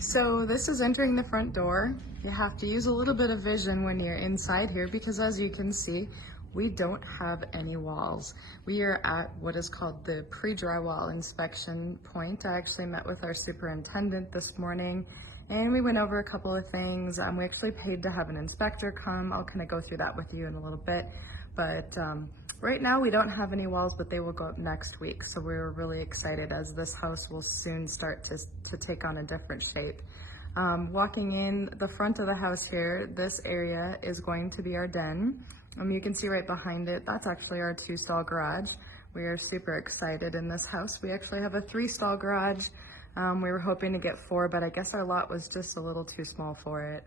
So this is entering the front door. You have to use a little bit of vision when you're inside here because as you can see, we don't have any walls. We are at what is called the pre-drywall inspection point. I actually met with our superintendent this morning and we went over a couple of things. We actually paid to have an inspector come. I'll kind of go through that with you in a little bit. But right now we don't have any walls, but they will go up next week. So we're really excited as this house will soon start to take on a different shape. Walking in the front of the house here, this area is going to be our den. You can see right behind it, that's actually our 2-stall garage. We are super excited in this house. We actually have a 3-stall garage. We were hoping to get 4, but I guess our lot was just a little too small for it.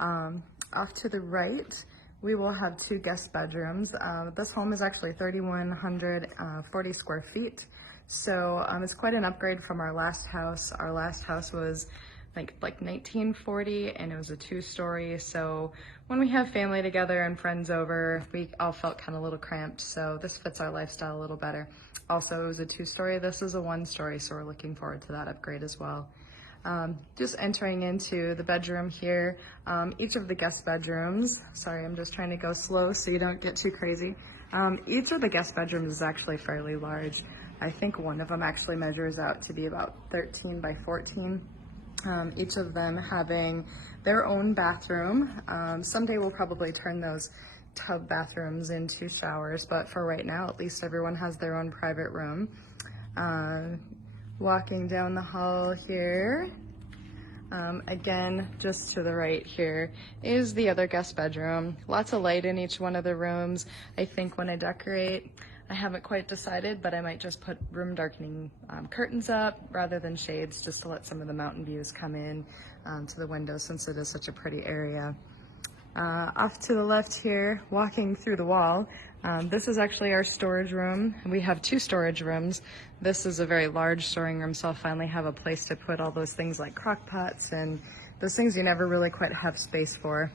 Off to the right, we will have 2 guest bedrooms. This home is actually 3,140 square feet. So it's quite an upgrade from our last house. Our last house was I think like 1940 and it was a 2-story. So when we have family together and friends over, we all felt kind of a little cramped. So this fits our lifestyle a little better. Also, it was a 2-story. This is a 1-story. So we're looking forward to that upgrade as well. Just entering into the bedroom here, each of the guest bedrooms, sorry, I'm just trying to go slow so you don't get too crazy. Each of the guest bedrooms is actually fairly large. I think one of them actually measures out to be about 13 by 14. Each of them having their own bathroom. Someday we'll probably turn those tub bathrooms into showers, but for right now, at least everyone has their own private room. Walking down the hall here, again, just to the right here is the other guest bedroom. Lots of light in each one of the rooms. I think when I decorate, I haven't quite decided, but I might just put room darkening curtains up rather than shades just to let some of the mountain views come in to the windows since it is such a pretty area. Off to the left here, walking through the wall, this is actually our storage room. We have 2 storage rooms. This is a very large storing room, so I'll finally have a place to put all those things like crock pots and those things you never really quite have space for.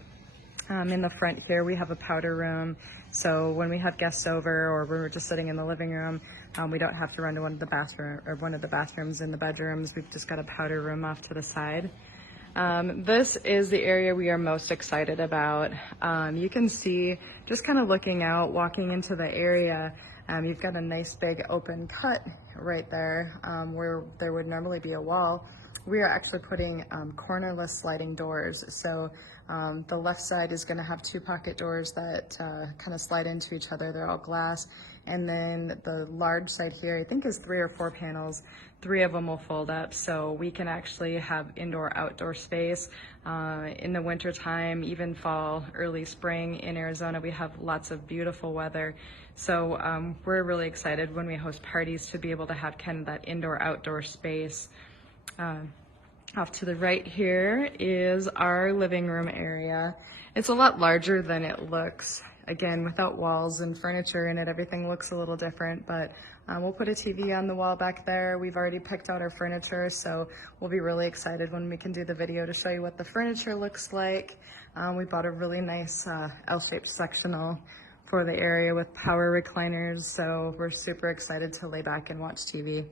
In the front here, we have a powder room. So when we have guests over or we're just sitting in the living room, we don't have to run to one of the bathrooms in the bedrooms. We've just got a powder room off to the side. This is the area we are most excited about. You can see, just kind of looking out, walking into the area, you've got a nice big open cut right there where there would normally be a wall. We are actually putting cornerless sliding doors. So the left side is going to have 2 pocket doors that kind of slide into each other. They're all glass. And then the large side here, I think is 3 or 4 panels. 3 of them will fold up. So we can actually have indoor-outdoor space. In the winter time, even fall, early spring in Arizona, we have lots of beautiful weather. So we're really excited when we host parties to be able to have kind of that indoor-outdoor space. Off to the right here is our living room area. It's a lot larger than it looks. Again, without walls and furniture in it, everything looks a little different, but we'll put a TV on the wall back there. We've already picked out our furniture, so we'll be really excited when we can do the video to show you what the furniture looks like. We bought a really nice L-shaped sectional for the area with power recliners, so we're super excited to lay back and watch TV.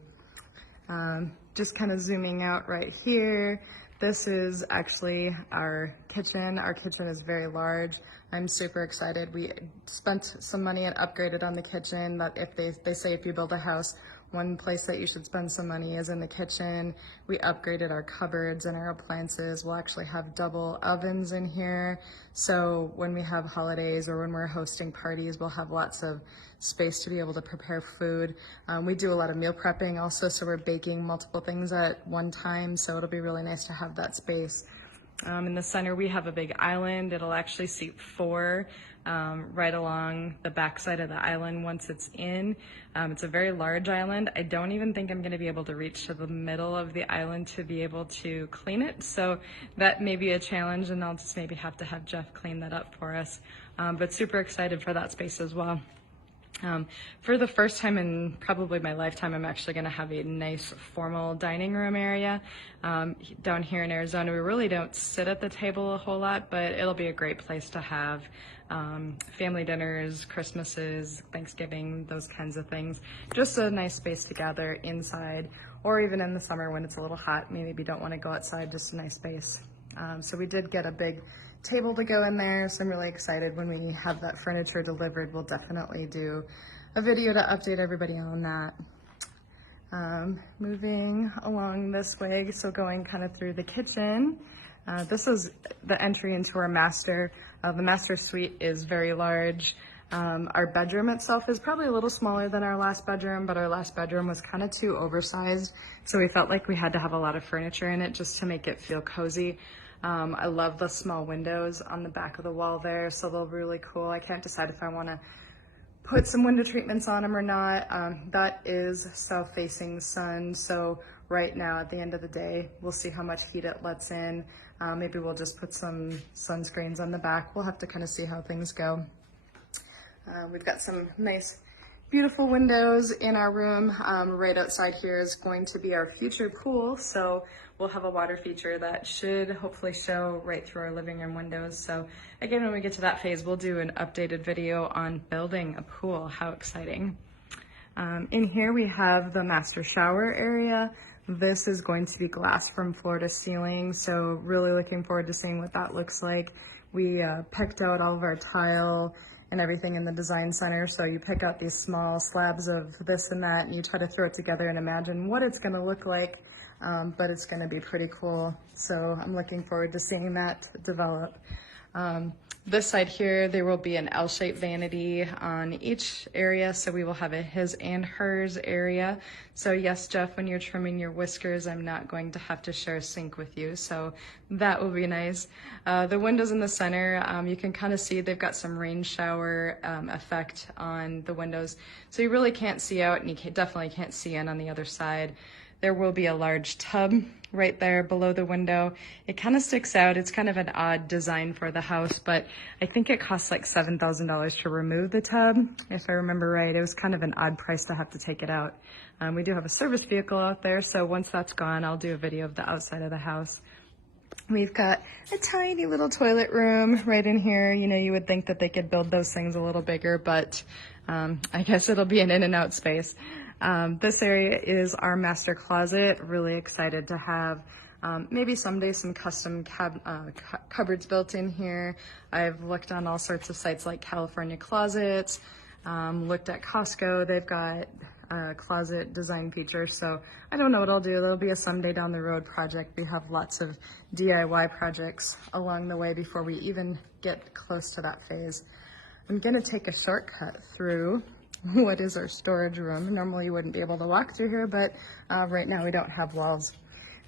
Just kind of zooming out right here, this is actually our kitchen. Our kitchen is very large. I'm super excited. We spent some money and upgraded on the kitchen. That if they say if you build a house, one place that you should spend some money is in the kitchen. We upgraded our cupboards and our appliances. We'll actually have double ovens in here. So when we have holidays or when we're hosting parties, we'll have lots of space to be able to prepare food. We do a lot of meal prepping also, so we're baking multiple things at one time. So it'll be really nice to have that space. In the center, we have a big island. It'll actually seat 4 right along the back side of the island once it's in. It's a very large island. I don't even think I'm going to be able to reach to the middle of the island to be able to clean it. So that may be a challenge, and I'll just maybe have to have Jeff clean that up for us. But super excited for that space as well. For the first time in probably my lifetime, I'm actually going to have a nice formal dining room area. Down here in Arizona, we really don't sit at the table a whole lot, but it'll be a great place to have family dinners, Christmases, Thanksgiving, those kinds of things. Just a nice space to gather inside. or even in the summer when it's a little hot, maybe you don't want to go outside, just a nice space. So we did get a big table to go in there, so I'm really excited. When we have that furniture delivered, we'll definitely do a video to update everybody on that. Moving along this way, so going kind of through the kitchen. This is the entry into our master. The master suite is very large. Our bedroom itself is probably a little smaller than our last bedroom, but our last bedroom was kind of too oversized, so we felt like we had to have a lot of furniture in it just to make it feel cozy. I love the small windows on the back of the wall there, so they're really cool. I can't decide if I want to put some window treatments on them or not. That is south-facing sun, so right now at the end of the day, we'll see how much heat it lets in. Maybe we'll just put some sunscreens on the back. We'll have to kind of see how things go. We've got some nice, beautiful windows in our room. Right outside here is going to be our future pool, so we'll have a water feature that should hopefully show right through our living room windows. So again, when we get to that phase, we'll do an updated video on building a pool. How exciting. In here we have the master shower area. This is going to be glass from floor to ceiling, so really looking forward to seeing what that looks like. We picked out all of our tile and everything in the design center, so you pick out these small slabs of this and that, and you try to throw it together and imagine what it's going to look like, but it's going to be pretty cool. So I'm looking forward to seeing that develop. This side here, there will be an L-shaped vanity on each area, so we will have a his and hers area. So yes, Jeff, when you're trimming your whiskers, I'm not going to have to share a sink with you, so that will be nice. The windows in the center, you can kind of see they've got some rain shower effect on the windows, so you really can't see out, and you definitely can't see in on the other side. There will be a large tub right there below the window. It kind of sticks out. It's kind of an odd design for the house, but I think it costs like $7,000 to remove the tub. If I remember right, it was kind of an odd price to have to take it out. We do have a service vehicle out there, so once that's gone, I'll do a video of the outside of the house. We've got a tiny little toilet room right in here. You know, you would think that they could build those things a little bigger, but I guess it'll be an in and out space. This area is our master closet. Really excited to have maybe someday some custom cupboards built in here. I've looked on all sorts of sites like California Closets, looked at Costco. They've got closet design features, so I don't know what I'll do. There'll be a someday down the road project. We have lots of DIY projects along the way before we even get close to that phase. I'm gonna take a shortcut through what is our storage room. Normally you wouldn't be able to walk through here, but right now we don't have walls.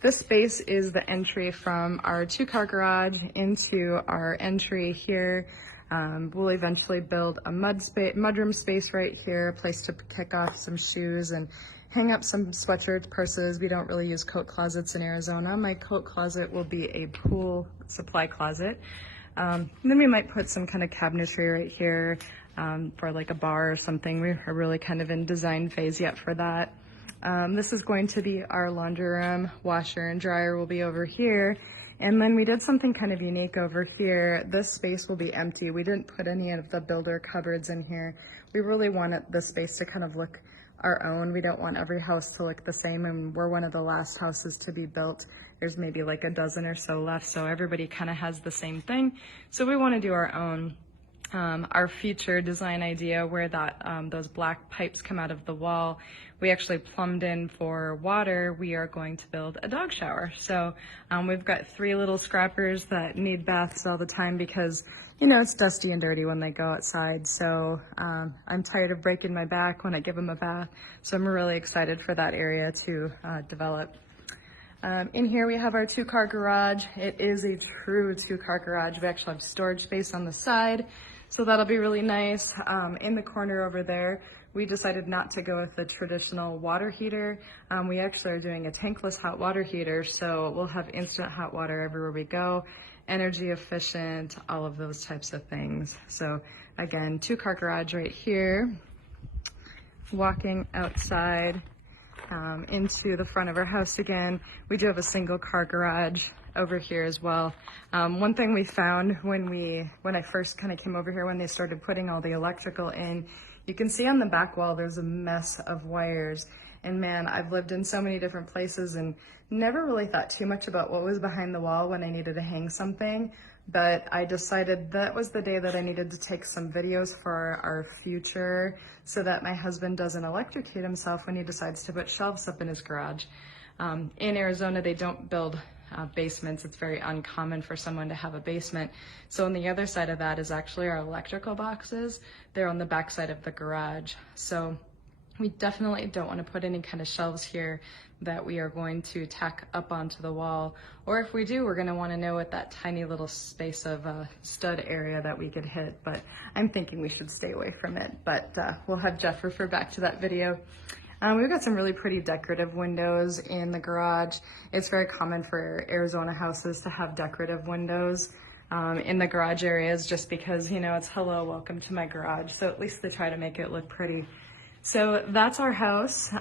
This space is the entry from our 2-car garage into our entry here. We'll eventually build a mudroom space right here, a place to kick off some shoes and hang up some sweatshirts, purses. We don't really use coat closets in Arizona. My coat closet will be a pool supply closet. Then we might put some kind of cabinetry right here for like a bar or something. We're really kind of in design phase yet for that. This is going to be our laundry room. Washer and dryer will be over here. And then we did something kind of unique over here. This space will be empty. We didn't put any of the builder cupboards in here. We really wanted the space to kind of look our own. We don't want every house to look the same, and we're one of the last houses to be built. There's maybe like a dozen or so left, so everybody kind of has the same thing. So we want to do our own. Our future design idea where that those black pipes come out of the wall, we actually plumbed in for water. We are going to build a dog shower. So we've got 3 little scrappers that need baths all the time because, you know, it's dusty and dirty when they go outside. So I'm tired of breaking my back when I give them a bath. So I'm really excited for that area to develop. In here we have our 2-car garage. It is a true 2-car garage. We actually have storage space on the side, so that'll be really nice. In the corner over there, we decided not to go with the traditional water heater. We actually are doing a tankless hot water heater, so we'll have instant hot water everywhere we go, energy efficient, all of those types of things. So again, 2-car garage right here. Walking outside into the front of our house again, we do have a 1-car garage over here as well. One thing we found when I first kind of came over here, when they started putting all the electrical in, you can see on the back wall there's a mess of wires, And man, I've lived in so many different places and never really thought too much about what was behind the wall when I needed to hang something. But I decided that was the day that I needed to take some videos for our future so that my husband doesn't electrocute himself when he decides to put shelves up in his garage. In Arizona, they don't build basements. It's very uncommon for someone to have a basement. So on the other side of that is actually our electrical boxes. They're on the back side of the garage. So we definitely don't want to put any kind of shelves here that we are going to tack up onto the wall. Or if we do, we're going to want to know what that tiny little space of stud area that we could hit. But I'm thinking we should stay away from it. But we'll have Jeff refer back to that video. We've got some really pretty decorative windows in the garage. It's very common for Arizona houses to have decorative windows in the garage areas just because, you know, it's hello, welcome to my garage. So at least they try to make it look pretty. So that's our house.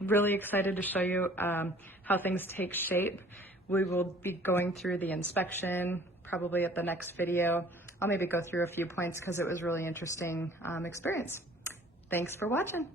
Really excited to show you how things take shape. We will be going through the inspection probably at the next video. I'll maybe go through a few points because it was really interesting experience. Thanks for watching.